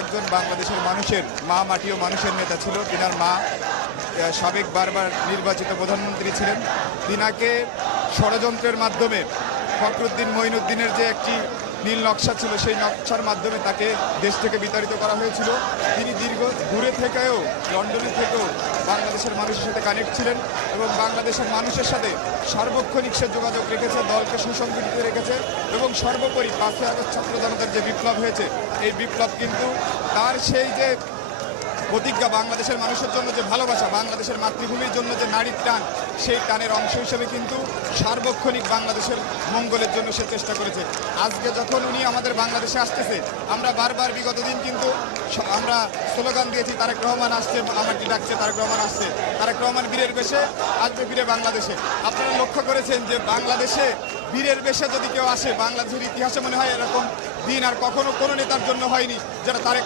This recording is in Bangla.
একজন বাংলাদেশের মানুষের মা মাটি ও মানুষের নেতা ছিল। তিনার মা সাবেক বারবার নির্বাচিত প্রধানমন্ত্রী ছিলেন। তিনাকে ষড়যন্ত্রের মাধ্যমে ফখরুদ্দিন মঈনুদ্দিনের যে একটি নীল নকশা ছিল, সেই নকশার মাধ্যমে তাকে দেশ থেকে বিতাড়িত করা হয়েছিল। তিনি দীর্ঘ দূরে থেকেও, লন্ডনে থেকেও বাংলাদেশের মানুষের সাথে কানেক্ট ছিলেন এবং বাংলাদেশের মানুষের সাথে সার্বক্ষণিক সে যোগাযোগ রেখেছে, দলকে সুসংগঠিত রেখেছে এবং সর্বোপরি 5ই আগস্ট ছাত্র জনতার যে বিপ্লব হয়েছে, এই বিপ্লব কিন্তু তার সেই যে প্রতিজ্ঞা, বাংলাদেশের মানুষের জন্য যে ভালোবাসা, বাংলাদেশের মাতৃভূমির জন্য যে নারীর টান, সেই টানের অংশ হিসেবে কিন্তু সার্বক্ষণিক বাংলাদেশের মঙ্গলের জন্য সে চেষ্টা করেছে। আজকে যখন উনি আমাদের বাংলাদেশে আসতেছে, আমরা বারবার বিগত দিন কিন্তু আমরা স্লোগান দিয়েছি, তারেক রহমান আসছে, আমাকে ডাকছে, তারেক রহমান আসছে, তারেক রহমান বীরের বেশে আসবে ফিরে বাংলাদেশে। আপনারা লক্ষ্য করেছেন যে বাংলাদেশে বীরের বেশে যদি কেউ আসে, বাংলাদেশের ইতিহাসে মনে হয় এরকম দিন আর কখনো কোনো নেতার জন্য হয়নি, যারা তারেক